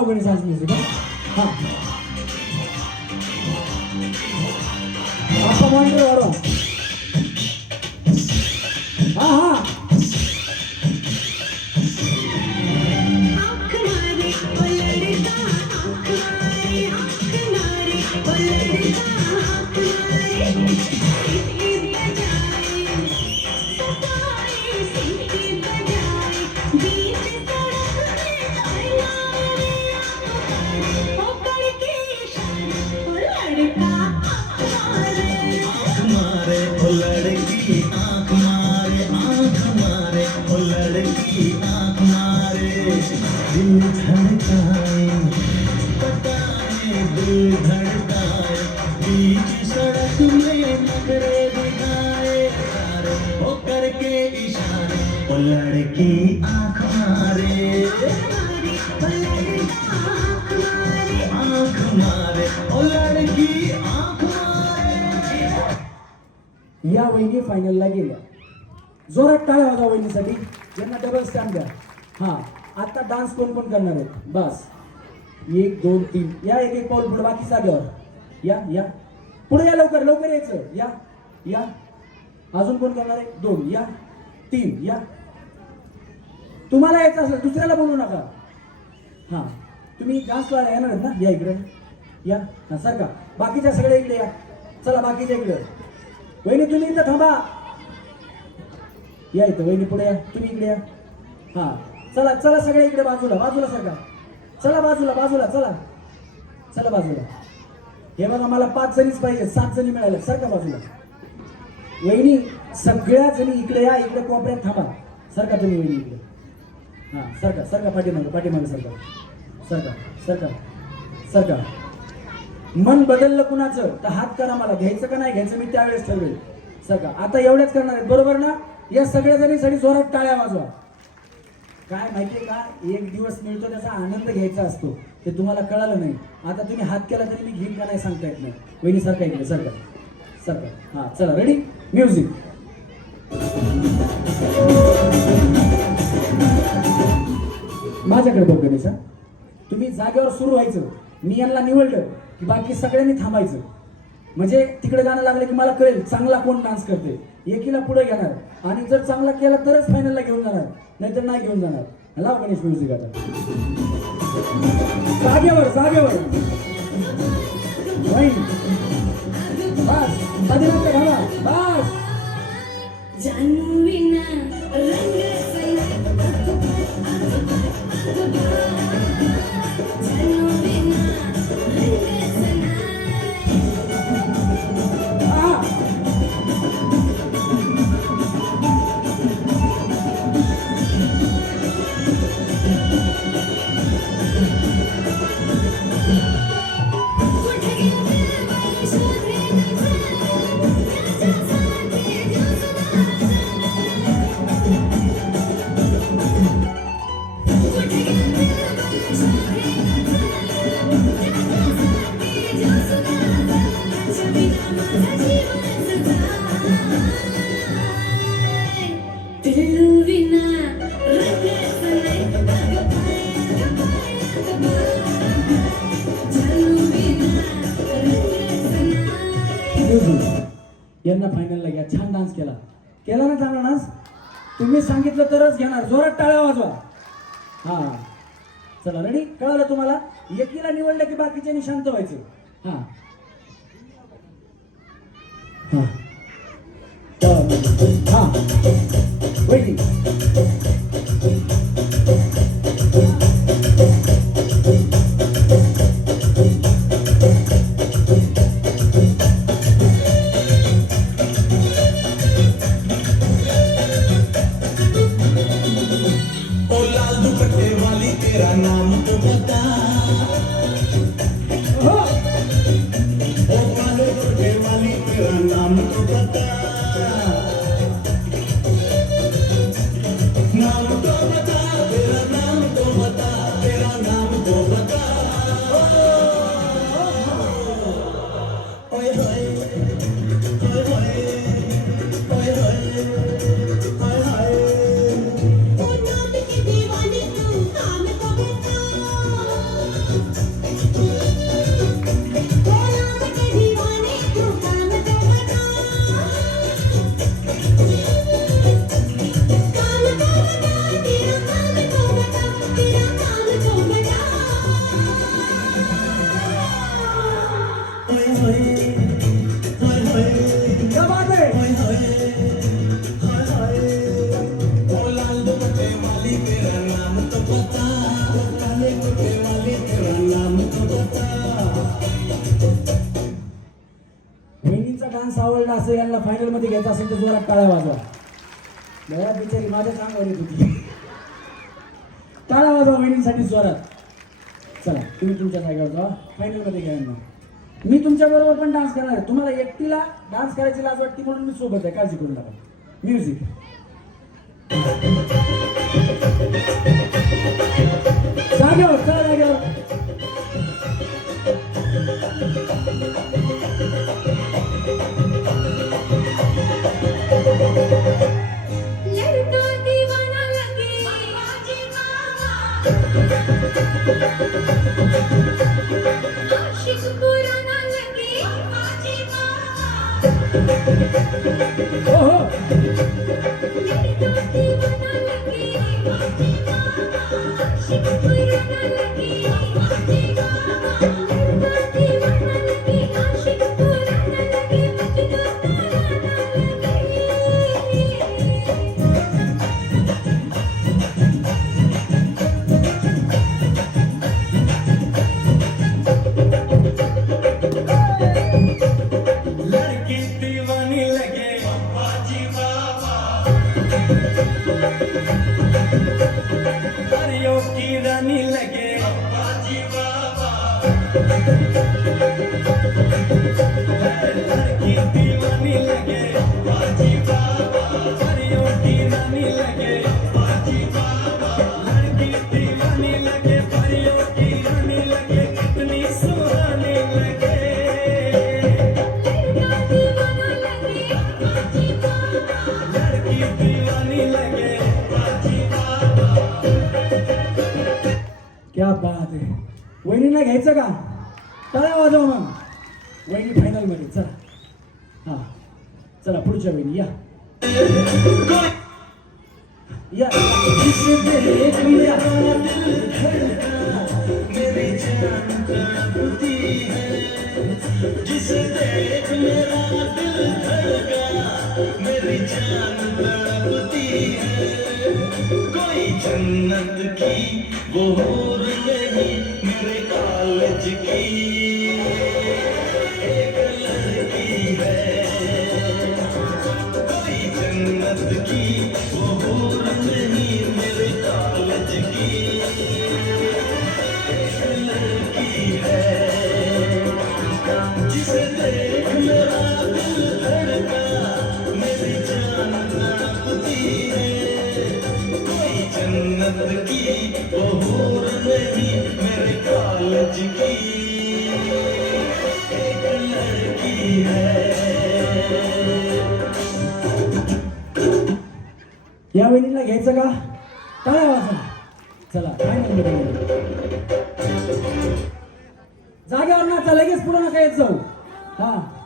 अवघड dance music हा आपा मॉनिटर वाढवा हा ओ लड़का या वहिनी फायनलला गेल्या. जोरात टाळ्या वाजा वहिनीसाठी. यांना डबल स्टॅम्प द्या. हा आता डान्स कोण कोण करणार आहेत बस. एक दोन तीन. या एक एक पाऊल पुढे बाकी जागेवर. या या. पुढे या लवकर लवकर यायचं. या या. अजून कोण करणार आहे? दोन. या तीन. या. तुम्हाला यायचं असेल दुसऱ्याला बोलू नका. हा. तुम्ही डान्सला येणार आहेत ना? या इकडे. या. हा सर का? बाकीच्या सगळ्या इकडे या. चला बाकीच्या इकडे. वहिनी तुम्ही इथं थांबा. या इथं. वहिनी पुढे या. तुम्ही इकडे या. हा. चला चला सगळे इकडे बाजूला. बाजूला सरका चला बाजूला बाजूला चला. चला बाजूला. हे बघा मला पाच जणीच पाहिजे सात जणी मिळाल्या सरका बाजूला? वहिनी सगळ्या जणी इकडे या. इकडे कोपऱ्यात थांबा. सरका तुम्ही वहिनी इकडे? हा सरका सरका पाठीमागे पाठीमागे सरका सरका सरका सरका मन बदललं कुणाचं? तर हात करा मला. घ्यायचं का नाही? घ्यायचं मी त्यावेळेस ठरवेल. सगळं. आता एवढ्याच करणार आहेत. बरोबर ना? या सगळ्या जणीसाठी जोरात टाळ्या वाजवा. काय माहितीये का? एक दिवस मिळतो त्याचा आनंद घ्यायचा असतो. ते तुम्हाला कळालं नाही. आता तुम्ही हात केला तरी मी घेईन का नाही सांगता येत नाही. वहिनी सरका इकडे सरकार सरकार हा चला. रेडी म्युझिक माझ्याकडे बघ गणेशा. तुम्ही जागेवर सुरू व्हायचं. मी यांना निवडलं. की बाकी सगळ्यांनी थांबायचं. म्हणजे तिकडे गाणं लागलं की मला कळेल चांगला कोण डान्स करते एकीला पुढे घेणार. आणि जर चांगला केला तरच फायनलला घेऊन जाणार. नाहीतर नाही घेऊन जाणार. लाव गणेश म्युझिक आता. जागेवर जागेवर. होईल. बस. पहिल्यांदा फायनलला घ्या. छान डान्स केला. केला ना चांगला डान्स तुम्ही सांगितलं तरच घेणार. जोरात टाळ्या वाजवा. हा. चला रेडी कळालं तुम्हाला? एकीला निवडलं की बाकीच्यानी शांत व्हायचं. हा. हा. तर, असं यांना फायनलमध्ये घ्यायचा असेल तर जोरात टाळ्या वाजवा. बया बिचारी माझ्या अंगावर येत होती. टाळ्या वाजवा वहिनीसाठी जोरात. चला तुम्ही तुमच्या जागेवर जा फायनलमध्ये घ्या यांना. मी तुमच्या बरोबर पण डान्स करणार आहे. तुम्हाला एकटीला डान्स करायची लाज वाटते म्हणून मी सोबत आहे. काळजी करू नका. म्युझिक जागेवर चला जागेवर. आशिक परियों की रानी लगे बाबाजी बाबा वहिनीला घ्यायचं का? टाळ्या वाजवा मग. वहिनी फायनलमध्ये चला. हा. चला पुढच्या वहिनी या. या. कोई जन्नत की वो हूर नहीं मेरे कॉलेज की। जन्नत की वो हूर नहीं मेरे कॉलेज की। एक लड़की है। या वहिनीला घ्यायचं का? काय वाजवा. चला काय नंबर गेलो. जागेवर नाचा लगेच पुढे नका येत जाऊ. हा.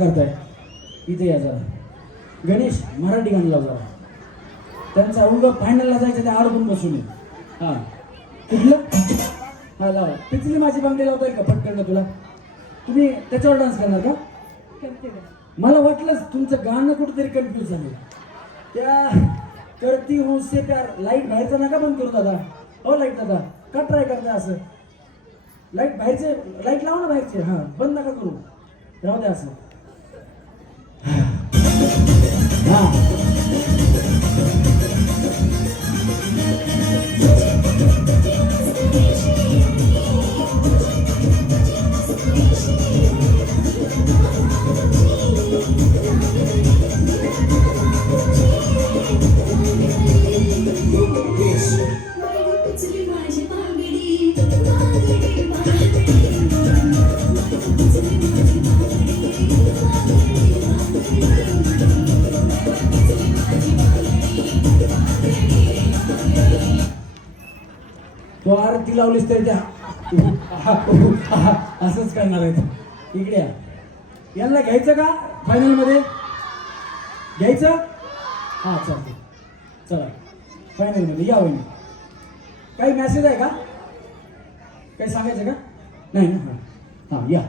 करताय. इथे या जरा. गणेश मराठी गाणं लाव जरा. त्यांचा अवघड फायनलला जायचं ते अडकून बसून. ये. हा. कुठलं? हा लावा. पिचली माझी बांगडी लावताय का पटकन तुला? तुम्ही त्याच्यावर डान्स करणार का? मला वाटलंच तुमचं गाणं कुठेतरी कन्फ्यूज झालं त्या करती होसे प्यार. लाइट बाहेरचा नका बंद करू दादा. हो लाइट दादा. का ट्राय करता असं. लाइट बाहेरचे लाइट लावा ना बाहेरचे. हां बंद नका करू. राहू द्या असं. हां लावलीस तर त्या असंच करणार आहेत. इकडे या. यांना घ्यायचं का? फायनलमध्ये घ्यायचं? हा चालते चला. फायनलमध्ये या होईल काही मेसेज आहे का? काही सांगायचं का? नाही ना? हां. हां या.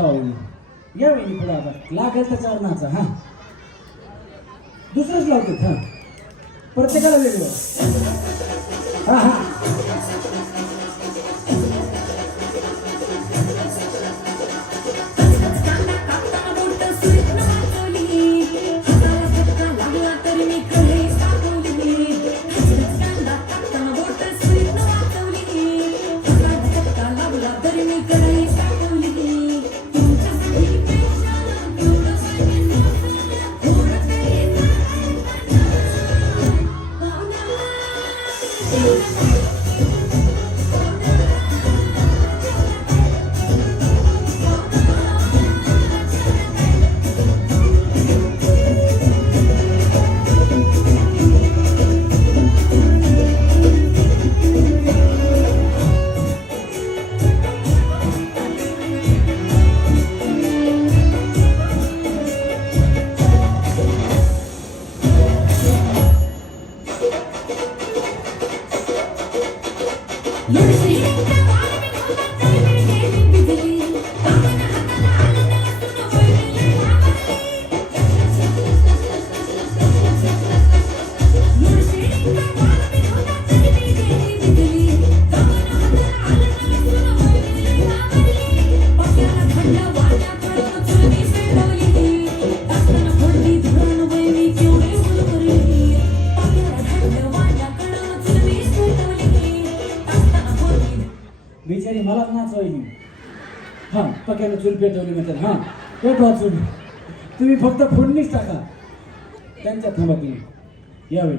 जाऊ या वहिनी पुढे आता लागेल त्याच्यावर नाचा हा. दुसरंच लावतो हा. प्रत्येकाला वेगळं. हा हा. हा चूल पेटवली म्हणतात हां पेटवा चूल. तुम्ही फक्त फोडणीच टाका. त्यांच्या थांबा तुम्ही. यावेळी